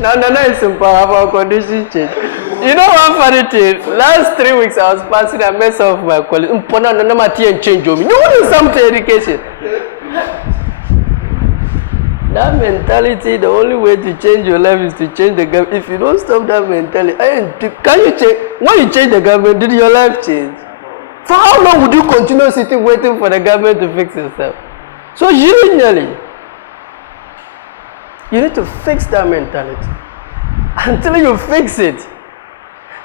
Now, Nana is in power for condition change. You know one funny thing? Last 3 weeks I was passing a mess of my colleagues. And change me. You want something education? That mentality, the only way to change your life is to change the government. If you don't stop that mentality, can you change? When you change the government, did your life change? For how long would you continue sitting waiting for the government to fix itself? So usually, you need to fix that mentality. Until you fix it.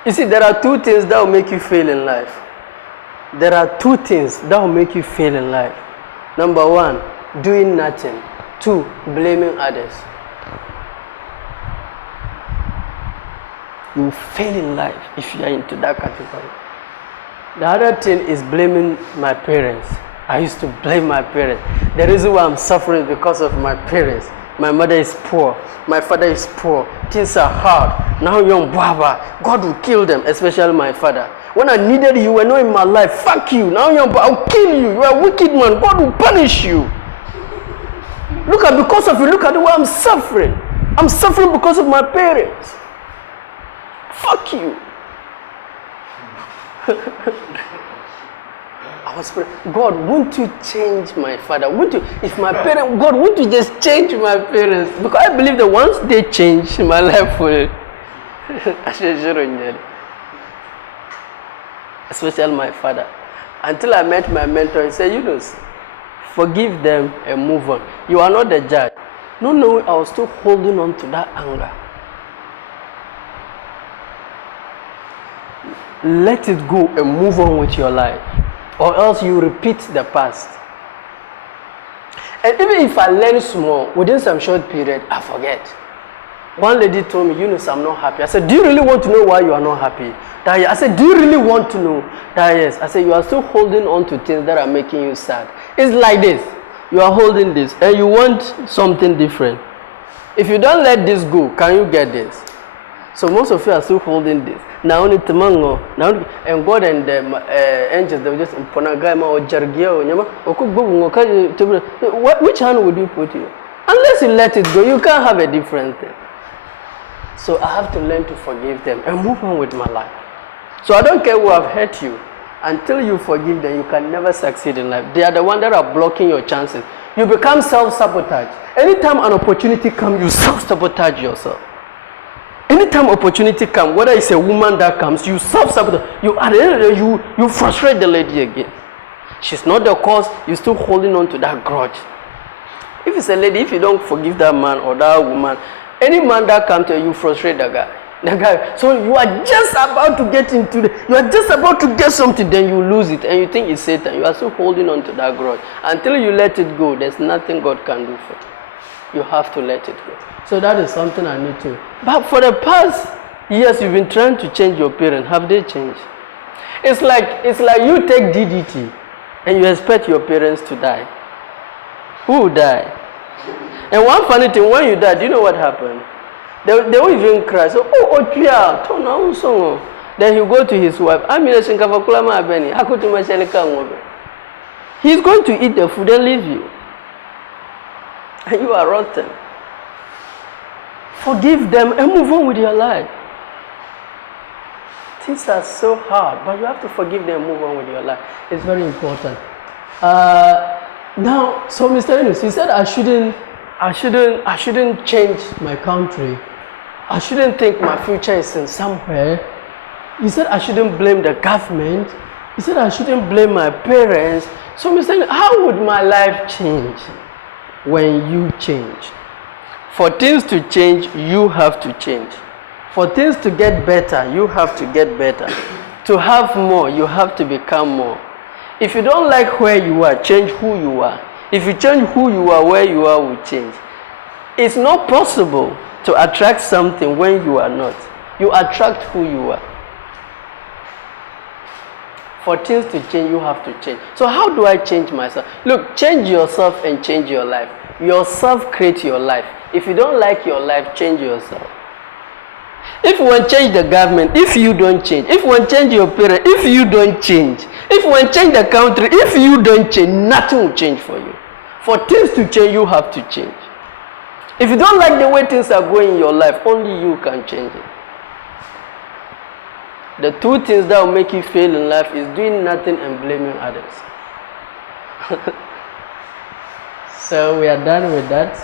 You see, there are 2 things that will make you fail in life. There are 2 things that will make you fail in life. Number 1, doing nothing. 2, blaming others. You will fail in life if you are into that category. The other thing is blaming my parents. I used to blame my parents. The reason why I'm suffering is because of my parents. My mother is poor. My father is poor. Things are hard. Now you're Baba. God will kill them, especially my father. When I needed you, you were not in my life. Fuck you. Now I'll kill you. You are a wicked man. God will punish you. Because of you, look at the way I'm suffering. I'm suffering because of my parents. Fuck you. I was praying, God, won't you change my father? Won't you, if my parents, God, won't you just change my parents? Because I believe that once they change, my life will. Especially my father. Until I met my mentor, he said, Yunus, forgive them and move on. You are not the judge. No, I was still holding on to that anger. Let it go and move on with your life. Or else you repeat the past. And even if I learn small, within some short period, I forget. One lady told me, Yunus, I'm not happy. I said, do you really want to know why you are not happy? I said, do you really want to know? Yes. I said, you are still holding on to things that are making you sad. It's like this. You are holding this and you want something different. If you don't let this go, can you get this? So most of you are still holding this. Now only Tamango, now and God and the angels, they will just Ponagama or Jargia or Yama or which hand would you put you? Unless you let it go, you can't have a different thing. So I have to learn to forgive them and move on with my life. So I don't care who have hurt you. Until you forgive them, you can never succeed in life. They are the ones that are blocking your chances. You become self-sabotage. Anytime an opportunity comes, you self-sabotage yourself. Anytime opportunity comes, whether it's a woman that comes, you self-sabotage. You frustrate the lady again. She's not the cause, you're still holding on to that grudge. If it's a lady, if you don't forgive that man or that woman, any man that comes to you, frustrate the guy. So you are just about to get you are just about to get something, then you lose it and you think it's Satan. You are still holding on to that grudge. Until you let it go, there's nothing God can do for you. You have to let it go. So that is something I need to. But for the past years, you've been trying to change your parents. Have they changed? It's like you take DDT and you expect your parents to die. Who will die? And one funny thing, when you die, do you know what happened? They won't even cry. So, then he'll go to his wife. He's going to eat the food and leave you. And you are rotten. Forgive them and move on with your life. Things are so hard, but you have to forgive them and move on with your life. It's very important. Now, so Mr. Yunus, he said I shouldn't change my country. I shouldn't think my future is in somewhere. He said I shouldn't blame the government. He said I shouldn't blame my parents. So Mr. Yunus, how would my life change when you change? For things to change, you have to change. For things to get better, you have to get better. To have more, you have to become more. If you don't like where you are, change who you are. If you change who you are, where you are will change. It's not possible to attract something when you are not. You attract who you are. For things to change, you have to change. So how do I change myself? Look, change yourself and change your life. Yourself create your life. If you don't like your life, change yourself. If you want to change the government, if you don't change. If you want to change your parents, if you don't change. If you want to change the country, if you don't change, nothing will change for you. For things to change, you have to change. If you don't like the way things are going in your life, only you can change it. The two things that will make you fail in life is doing nothing and blaming others. So we are done with that.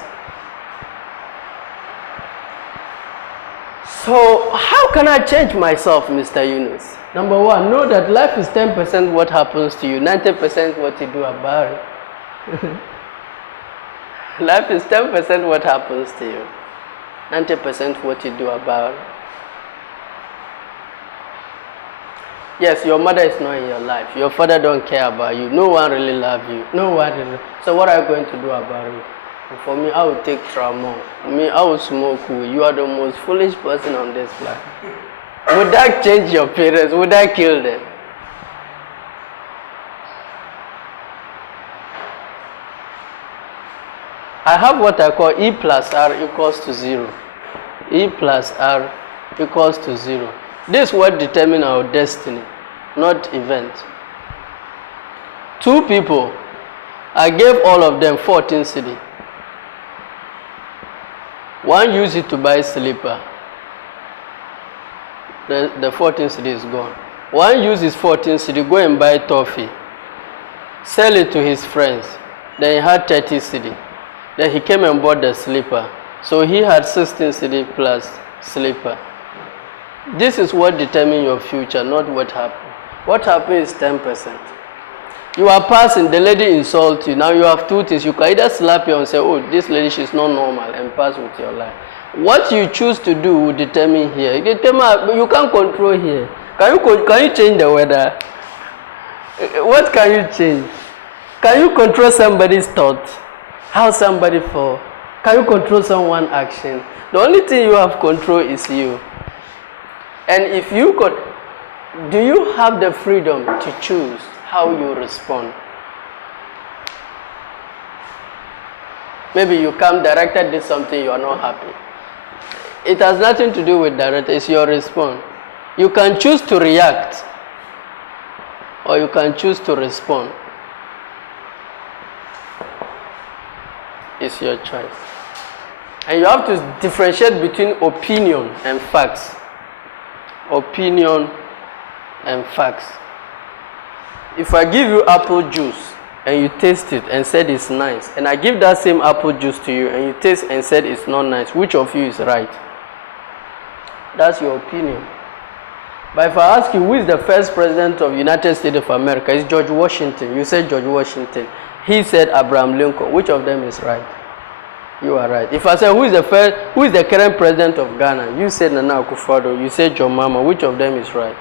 So how can I change myself, Mr. Yunus? Number one, know that life is 10% what happens to you, 90% what you do about it. Life is 10% what happens to you, 90% what you do about it. Yes, your mother is not in your life. Your father don't care about you. No one really loves you. No one really. So what are you going to do about it? For me, I will take trauma. Me, I will smoke weed. You are the most foolish person on this planet. Would that change your parents? Would that kill them? I have what I call E plus R equals to 0. E plus R equals to 0. This is what determines our destiny, not events. Two people, I gave all of them 14 cedi. One used it to buy slipper. The 14 cedi is gone. One used his 14 cedi, go and buy toffee. Sell it to his friends. Then he had 30 cedi. Then he came and bought the slipper. So he had 16 cedi plus slipper. This is what determines your future, not what happened. What happened is 10%. You are passing, the lady insults you. Now you have two things. You can either slap you and say, oh, this lady, she's not normal, and pass with your life. What you choose to do will determine here. You can't control here. Can you change the weather? What can you change? Can you control somebody's thought? How somebody fall? Can you control someone's action? The only thing you have control is you. And if you could, do you have the freedom to choose how you respond? Maybe you come, director did something, you are not happy. It has nothing to do with director, it's your response. You can choose to react, or you can choose to respond. It's your choice. And you have to differentiate between opinion and facts. Opinion and facts. If I give you apple juice and you taste it and said it's nice, and I give that same apple juice to you and you taste and said it's not nice, which of you is right? That's your opinion. But if I ask you who is the first president of the United States of America, it's George Washington. You said George Washington. He said Abraham Lincoln. Which of them is right? You are right. If I say who is the current president of Ghana, you said Nana Akufo-Addo. You said John Mahama. Which of them is right?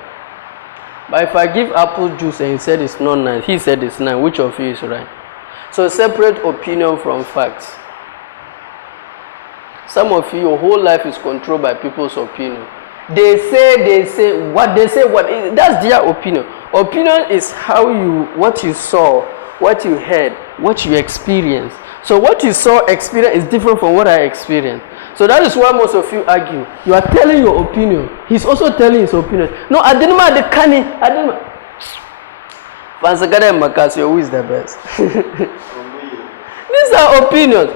But if I give apple juice and he said it's not nice, he said it's nice, which of you is right? So separate opinion from facts. Some of you, your whole life is controlled by people's opinion. They say, what they say, that's their opinion. Opinion is what you saw, what you heard, what you experienced. So what you saw, experience is different from what I experienced. So that is why most of you argue. You are telling your opinion. He's also telling his opinion. No, I didn't mind the canny. I didn't mind. Vansagada and Makasio, who is the best? These are opinions.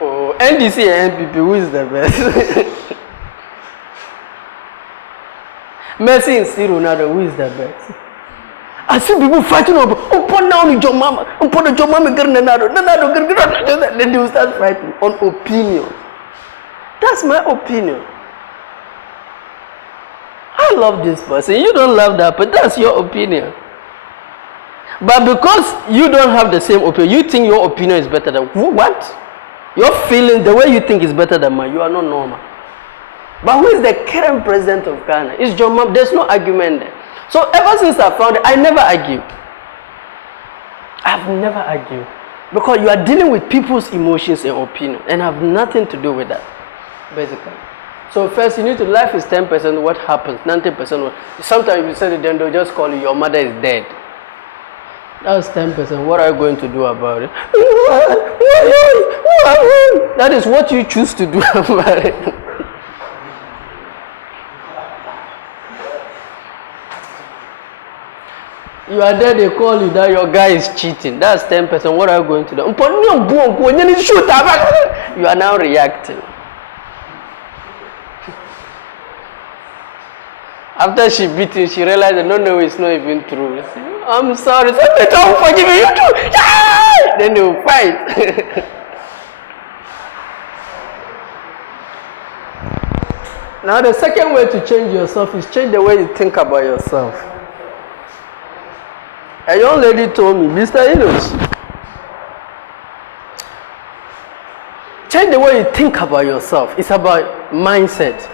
Oh, NDC and NPP, who is the best? Messi and C. Ronaldo, who is the best? I see people fighting over, oh, now the John Mama, oh, the John Mama, then they will start fighting on opinion. That's my opinion. I love this person. You don't love that, but that's your opinion. But because you don't have the same opinion, you think your opinion is better than what? Your feeling, the way you think is better than mine, you are not normal. But who is the current president of Ghana? It's John Mahama. There's no argument there. So ever since I found it, I never argue. I've never argued. Because you are dealing with people's emotions and opinions, and have nothing to do with that, basically. So first, you need to, life is 10% what happens, 90% what. Sometimes you say to them, they'll just call you, your mother is dead. That's 10%. What are you going to do about it? That is what you choose to do about it. You are there, they call you that your guy is cheating. That's 10%. What are you going to do? You are now reacting. After she beat him, she realized that no, it's not even true. I'm sorry. Don't forgive me. You too. Then they will fight. Now the second way to change yourself is change the way you think about yourself. A young lady told me, Mr. Yunus, change the way you think about yourself. It's about mindset.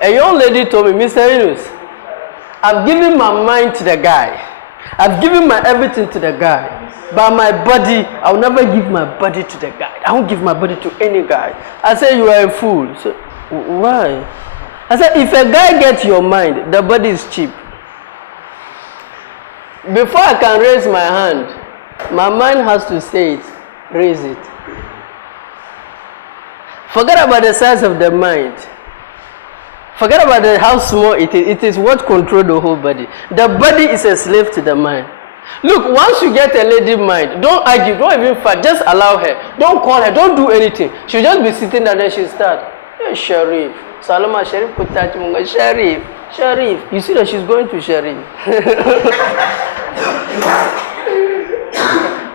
A young lady told me, Mr. Yunus, I've given my mind to the guy. I've given my everything to the guy. But my body, I'll never give my body to the guy. I won't give my body to any guy. I said, you are a fool. So, why? I said, if a guy gets your mind, the body is cheap. Before I can raise my hand, my mind has to say it, raise it. Forget about the size of the mind. Forget about how small it is. It is what controls the whole body. The body is a slave to the mind. Look, once you get a lady mind, don't argue, don't even fight, just allow her. Don't call her, don't do anything. She'll just be sitting there and then she'll start. Hey, Sharif. Salama Sharif Kutachi Munga. Sharif. You see that she's going to Sharif.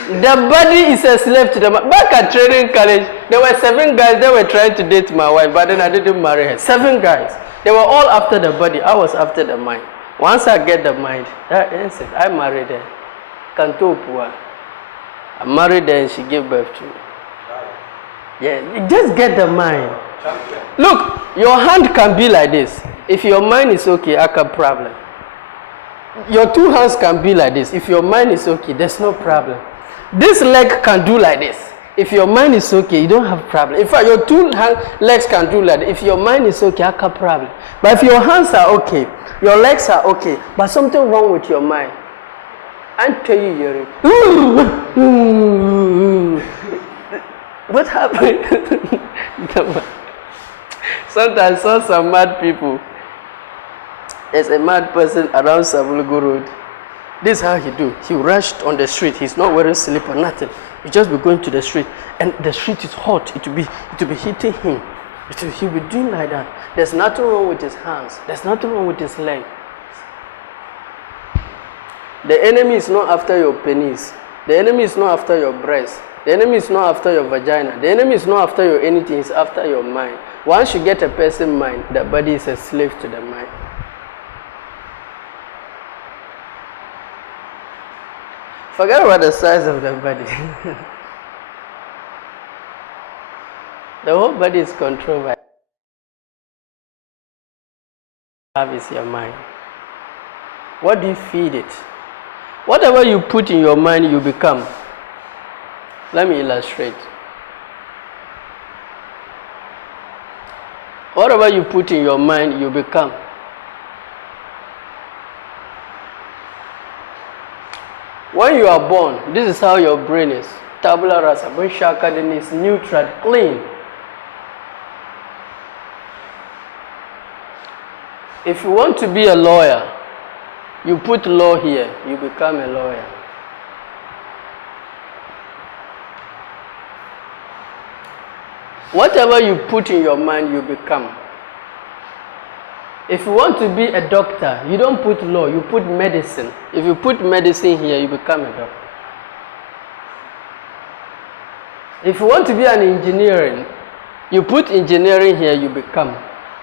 The body is a slave to the mind. Back at training college, there were 7 guys that were trying to date my wife, but then I didn't marry her. 7 guys. They were all after the body. I was after the mind. Once I get the mind, that instant, I married her. Kantopua. I married her and she gave birth to me. Yeah, just get the mind. Look, your hand can be like this. If your mind is okay, I have a problem. Your 2 hands can be like this. If your mind is okay, there's no problem. This leg can do like this. If your mind is okay, you don't have problem. In fact, your 2 legs can do like that. If your mind is okay, I have a problem. But if your hands are okay, your legs are okay, but something wrong with your mind, I tell you, you're what happened? Sometimes I saw some mad people. There's a mad person around Savulugu Road. This is how he do. He rushed on the street. He's not wearing slipper, nothing. He just be going to the street, and the street is hot. It will be hitting him. He'll be doing like that. There's nothing wrong with his hands. There's nothing wrong with his leg. The enemy is not after your penis. The enemy is not after your breast. The enemy is not after your vagina. The enemy is not after your anything. It's after your mind. Once you get a person's mind, the body is a slave to the mind. Forget about the size of the body. The whole body is controlled by is your mind. What do you feed it? Whatever you put in your mind, you become. Let me illustrate. Whatever you put in your mind, you become. When you are born, this is how your brain is. Tabula rasa, when shakadin is neutral, clean. If you want to be a lawyer, you put law here, you become a lawyer. Whatever you put in your mind, you become. If you want to be a doctor, you don't put law, you put medicine. If you put medicine here, you become a doctor. If you want to be an engineering, you put engineering here, you become.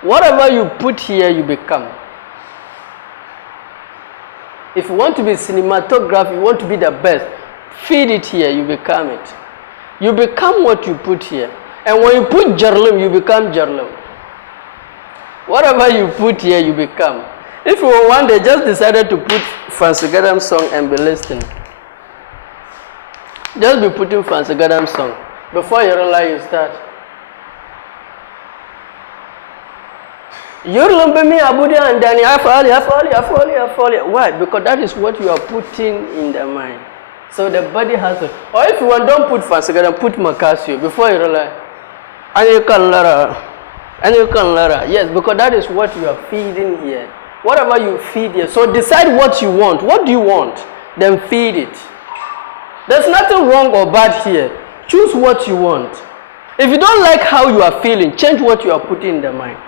Whatever you put here, you become. If you want to be cinematographer, you want to be the best, feed it here, you become it. You become what you put here. And when you put Jarlum, you become Jarlum. Whatever you put here, you become. If you were one day just decided to put Fancy Gadam song and be listening, just be putting Fancy Gadam song. Before you realize, you start. Why? Because that is what you are putting in the mind. So the body has to. Or if you want, don't put Fancy Gadam, put Makasio. Before you realize, and you can learn. And you can learn. Yes, because that is what you are feeding here. Whatever you feed here. So decide what you want. What do you want? then feed it. There's nothing wrong or bad here. Choose what you want. If you don't like how you are feeling, change what you are putting in the mind.